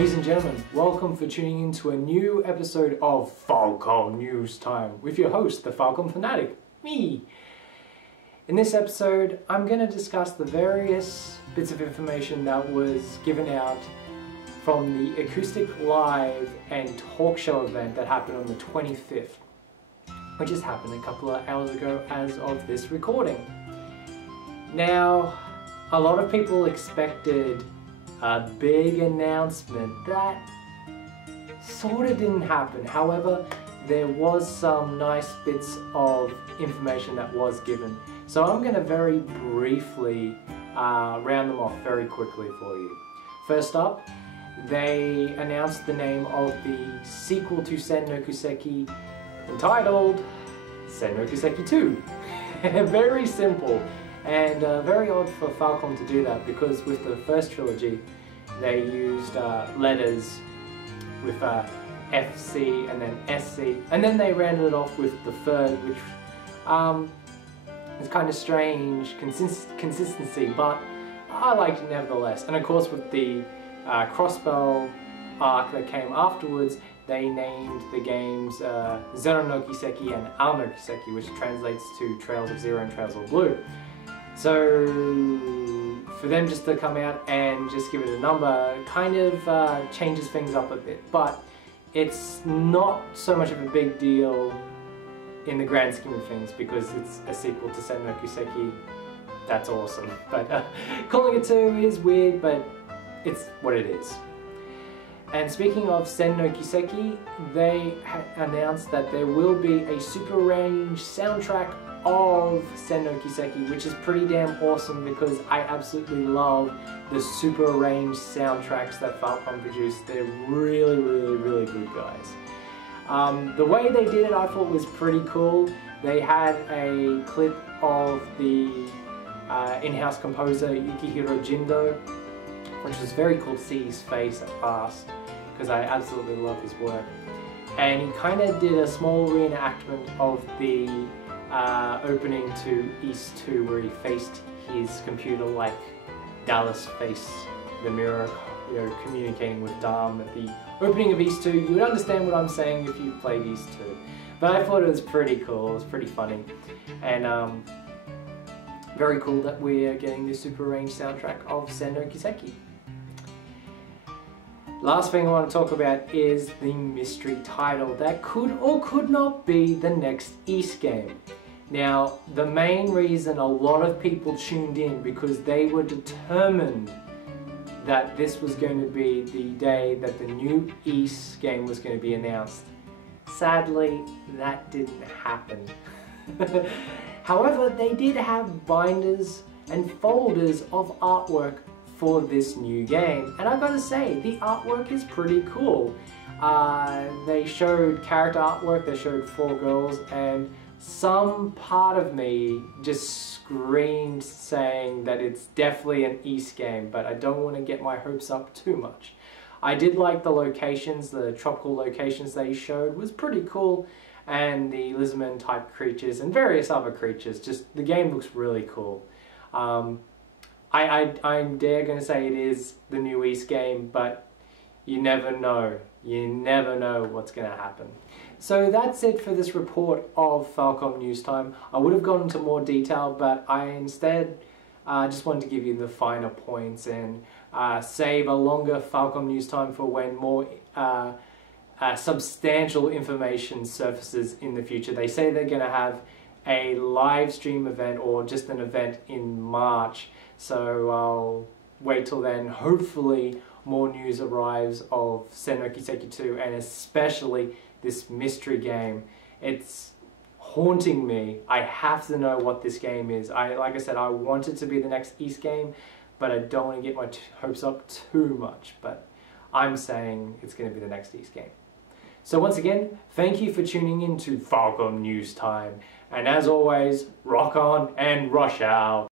Ladies and gentlemen, welcome for tuning in to a new episode of Falcom News Time with your host, the Falcom fanatic, me. In this episode, I'm going to discuss the various bits of information that was given out from the Acoustic Live and talk show event that happened on the 25th, which just happened a couple of hours ago as of this recording. Now, a lot of people expected a big announcement that sort of didn't happen. However, there was some nice bits of information that was given. So I'm going to very briefly round them off very quickly for you. First up, they announced the name of the sequel to Sen no Kuseki entitled Sen no Kuseki 2. Very simple. And very odd for Falcom to do that, because with the first trilogy they used letters with FC and then SC, and then they rounded it off with the third, which is kind of strange consistency, but I liked it nevertheless. And of course with the crossbow arc that came afterwards, they named the games Zero no Kiseki and Ao no Kiseki, which translates to Trails of Zero and Trails of Blue. So for them just to come out and just give it a number kind of changes things up a bit, but it's not so much of a big deal in the grand scheme of things because it's a sequel to Sen no Kuseki. That's awesome, but calling it 2 is weird, but it's what it is. And speaking of Sen no Kiseki, they announced that there will be a super range soundtrack of Sen no Kiseki, which is pretty damn awesome because I absolutely love the super range soundtracks that Falcom produced. They're really good, guys. The way they did it I thought was pretty cool. They had a clip of the in-house composer Yukihiro Jindo, which was very cool to see his face at last because I absolutely love his work. And he kind of did a small reenactment of the opening to East 2, where he faced his computer like Dallas faced the mirror, you know, communicating with Dom at the opening of East 2. You would understand what I'm saying if you played East 2. But I thought it was pretty cool, it was pretty funny. And very cool that we're getting the super range soundtrack of Sen no Kiseki. Last thing I want to talk about is the mystery title that could or could not be the next East game. Now, the main reason a lot of people tuned in because they were determined that this was going to be the day that the new East game was going to be announced. Sadly, that didn't happen. However, they did have binders and folders of artwork for this new game, and I gotta say, the artwork is pretty cool. They showed character artwork, they showed 4 girls, and some part of me just screamed saying that it's definitely an East game, but I don't want to get my hopes up too much. I did like the locations, the tropical locations they showed was pretty cool, and the lizardman type creatures and various other creatures. Just the game looks really cool. I'm dare going to say it is the new East game, but you never know. You never know what's going to happen. So that's it for this report of Falcom News Time. I would have gone into more detail, but I instead just wanted to give you the finer points and save a longer Falcom News Time for when more substantial information surfaces in the future. They say they're going to have a live stream event or just an event in March, so I'll wait till then. Hopefully more news arrives of Sen no Kiseki 2 and especially this mystery game. It's haunting me. I have to know what this game is. Like I said, I want it to be the next East game, but I don't want to get my hopes up too much, but I'm saying it's going to be the next East game. So once again, thank you for tuning in to Falcom News Time, and as always, rock on and rush out.